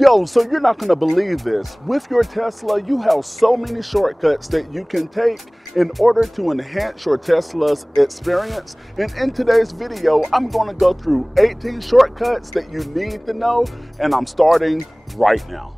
Yo, so you're not gonna believe this. With your Tesla, you have so many shortcuts that you can take in order to enhance your Tesla's experience. And in today's video, I'm gonna go through 18 shortcuts that you need to know, and I'm starting right now.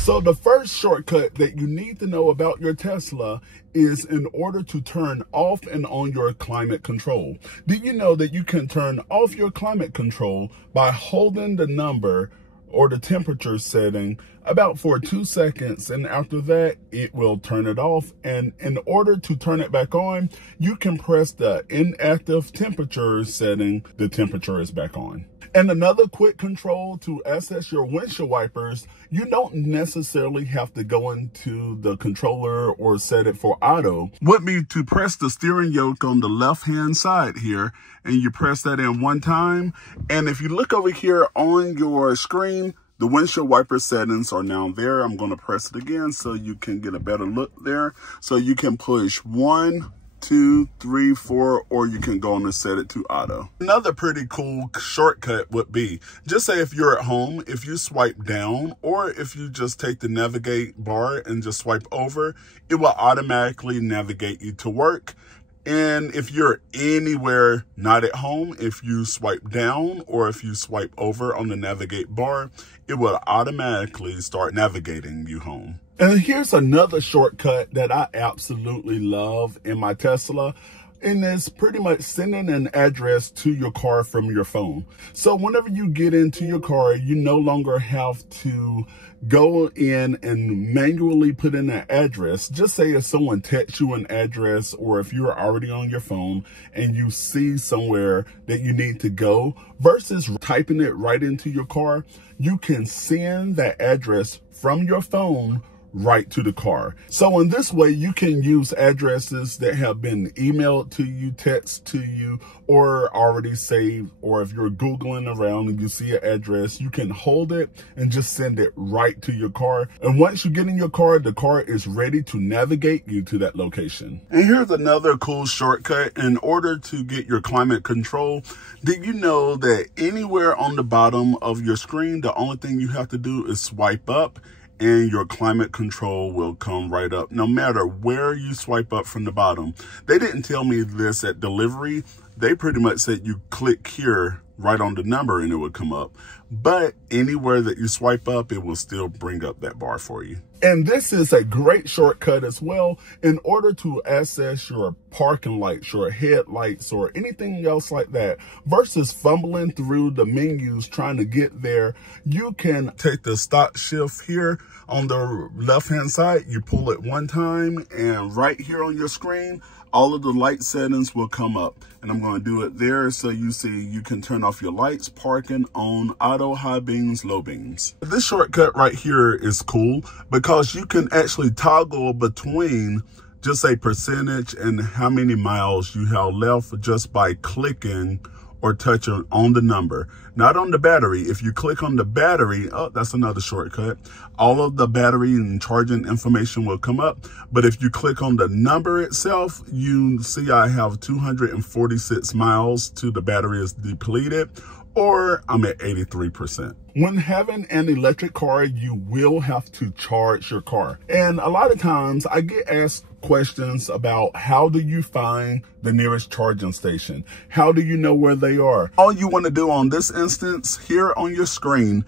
So the first shortcut that you need to know about your Tesla is in order to turn off and on your climate control. Did you know that you can turn off your climate control by holding the number or the temperature setting about for 2 seconds, and after that it will turn it off. And in order to turn it back on, you can press the inactive temperature setting. The temperature is back on. And another quick control to access your windshield wipers, you don't necessarily have to go into the controller or set it for auto. Would be to press the steering yoke on the left hand side here, and you press that in one time. And if you look over here on your screen, the windshield wiper settings are now there. I'm going to press it again so you can get a better look there. So you can push 1, 2, 3, 4, or you can go on and set it to auto. Another pretty cool shortcut would be, just say if you're at home, if you swipe down, or if you just take the navigate bar and just swipe over, it will automatically navigate you to work. And if you're anywhere not at home, if you swipe down or if you swipe over on the navigate bar, it will automatically start navigating you home. And here's another shortcut that I absolutely love in my Tesla. And it's pretty much sending an address to your car from your phone. So whenever you get into your car, you no longer have to go in and manually put in an address. Just say if someone texts you an address, or if you're already on your phone and you see somewhere that you need to go, versus typing it right into your car, you can send that address from your phone right to the car. So in this way, you can use addresses that have been emailed to you, text to you, or already saved. Or if you're Googling around and you see an address, you can hold it and just send it right to your car. And once you get in your car, the car is ready to navigate you to that location. And here's another cool shortcut. In order to get your climate control, did you know that anywhere on the bottom of your screen, the only thing you have to do is swipe up, and your climate control will come right up, no matter where you swipe up from the bottom. They didn't tell me this at delivery. They pretty much said you click here right on the number and it would come up. But anywhere that you swipe up, it will still bring up that bar for you. And this is a great shortcut as well. In order to access your parking lights, your headlights, or anything else like that, versus fumbling through the menus trying to get there, you can take the stop shift here on the left-hand side. You pull it one time, and right here on your screen, all of the light settings will come up. And I'm going to do it there so you see you can turn off your lights, parking, on, auto, high beams, low beams. This shortcut right here is cool because you can actually toggle between just a percentage and how many miles you have left just by clicking or touching on the number, not on the battery. If you click on the battery, oh, that's another shortcut. All of the battery and charging information will come up. But if you click on the number itself, you see I have 246 miles to the battery is depleted, or I'm at 83%. When having an electric car, you will have to charge your car. And a lot of times I get asked questions about how do you find the nearest charging station? How do you know where they are? All you want to do on this instance here on your screen,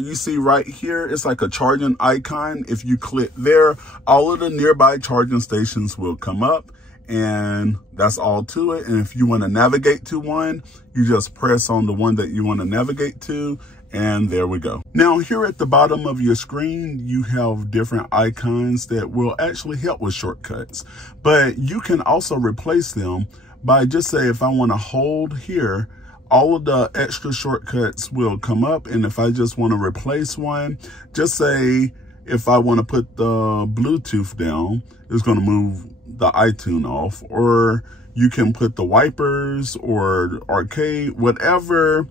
you see right here, it's like a charging icon. If you click there, all of the nearby charging stations will come up. And that's all to it. And if you want to navigate to one, you just press on the one that you want to navigate to, and there we go. Now here at the bottom of your screen, you have different icons that will actually help with shortcuts, but you can also replace them by just say, if I want to hold here, all of the extra shortcuts will come up. And if I just want to replace one, just say, if I want to put the Bluetooth down, it's going to move the iTunes off, or you can put the wipers or arcade, whatever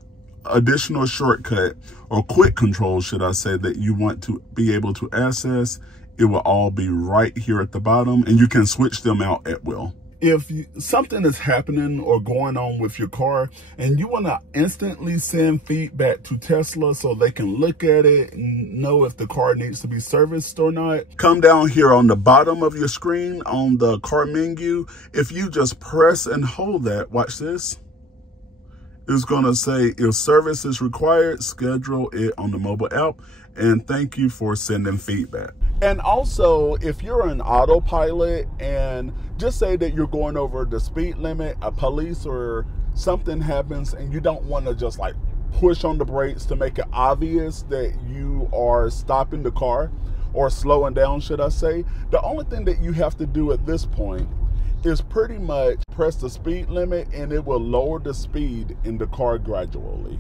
additional shortcut or quick control, should I say, that you want to be able to access, it will all be right here at the bottom, and you can switch them out at will. if something is happening or going on with your car and you want to instantly send feedback to Tesla so they can look at it and know if the car needs to be serviced or not, come down here on the bottom of your screen on the car menu. If you just press and hold that, watch this. It's going to say, if service is required, schedule it on the mobile app. And thank you for sending feedback. And also, if you're an Autopilot and just say that you're going over the speed limit, a police or something happens and you don't want to just like push on the brakes to make it obvious that you are stopping the car or slowing down, should I say, the only thing that you have to do at this point is pretty much press the speed limit and it will lower the speed in the car gradually.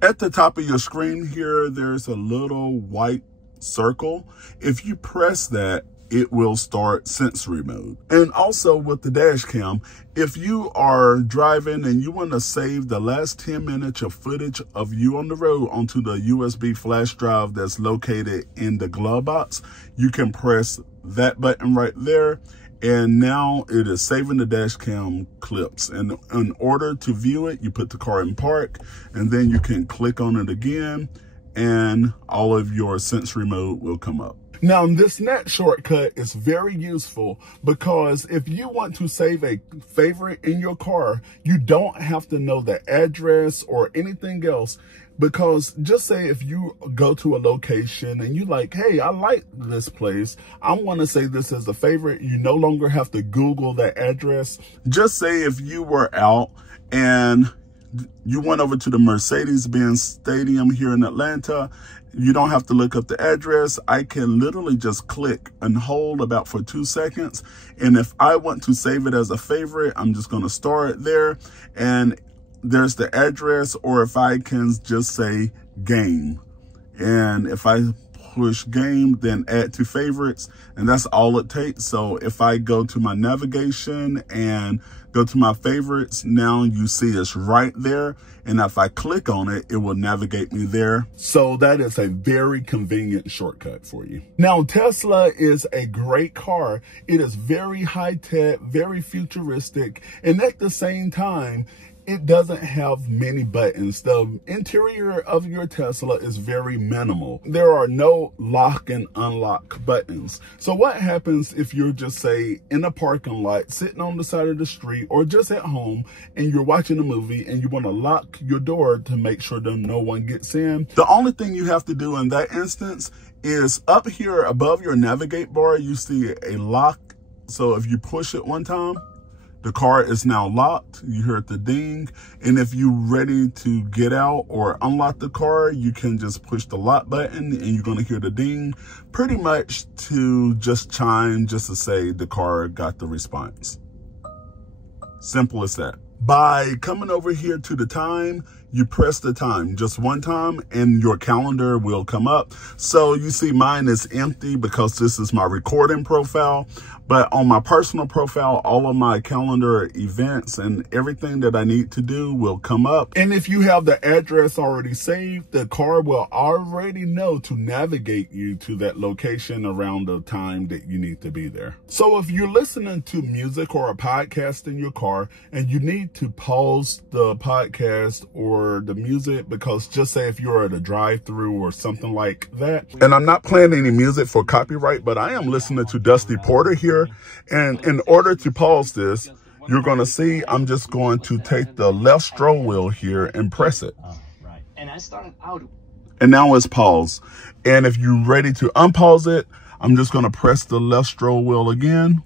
At the top of your screen here, there's a little white circle. If you press that, it will start sensory mode. And also with the dash cam, if you are driving and you want to save the last 10 minutes of footage of you on the road onto the USB flash drive that's located in the glove box, you can press that button right there. And now it is saving the dash cam clips. And in order to view it, you put the car in park and then you can click on it again and all of your sensory mode will come up. Now, this next shortcut is very useful because if you want to save a favorite in your car, you don't have to know the address or anything else. Because just say if you go to a location and you like, hey, I like this place, I want to save this as a favorite, you no longer have to Google that address. Just say if you were out and you went over to the Mercedes-Benz Stadium here in Atlanta, you don't have to look up the address. I can literally just click and hold about for 2 seconds. And if I want to save it as a favorite, I'm just going to start there. And there's the address, or if I can just say game. And if I push game, then add to favorites, and that's all it takes. So if I go to my navigation and go to my favorites, now you see it's right there. And if I click on it, it will navigate me there. So that is a very convenient shortcut for you. Now, Tesla is a great car. It is very high tech, very futuristic, and at the same time, it doesn't have many buttons. The interior of your Tesla is very minimal. There are no lock and unlock buttons. So what happens if you're just say in a parking lot, sitting on the side of the street or just at home and you're watching a movie and you want to lock your door to make sure that no one gets in? The only thing you have to do in that instance is up here above your navigate bar, you see a lock. So if you push it one time, the car is now locked. You hear the ding. And if you're ready to get out or unlock the car, you can just push the lock button and you're going to hear the ding, pretty much to just chime, just to say the car got the response. Simple as that. By coming over here to the time, you press the time just one time and your calendar will come up. So you see mine is empty because this is my recording profile. But on my personal profile, all of my calendar events and everything that I need to do will come up. And if you have the address already saved, the car will already know to navigate you to that location around the time that you need to be there. So if you're listening to music or a podcast in your car and you need to pause the podcast or the music, because just say if you're at a drive-through or something like that. And I'm not playing any music for copyright, but I am listening to Dusty Porter here. And in order to pause this, you're going to see I'm just going to take the left stroll wheel here and press it. And I started out. And now it's paused. And if you're ready to unpause it, I'm just going to press the left stroll wheel again.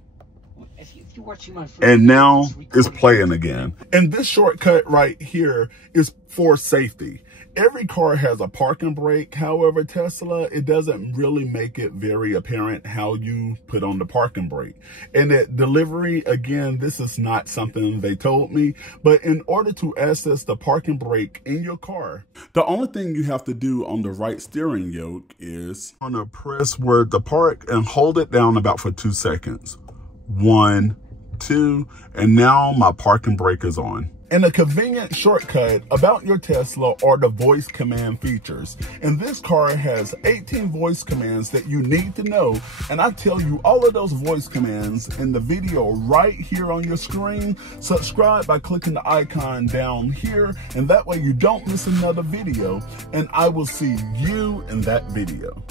And now it's playing again. And this shortcut right here is for safety. Every car has a parking brake. However, Tesla, it doesn't really make it very apparent how you put on the parking brake. And at delivery, again, this is not something they told me, but in order to access the parking brake in your car, the only thing you have to do on the right steering yoke is on to press where to park and hold it down about for 2 seconds. 1, 2, and now my parking brake is on. And a convenient shortcut about your Tesla are the voice command features. And this car has 18 voice commands that you need to know. And I tell you all of those voice commands in the video right here on your screen. Subscribe by clicking the icon down here, and that way you don't miss another video. And I will see you in that video.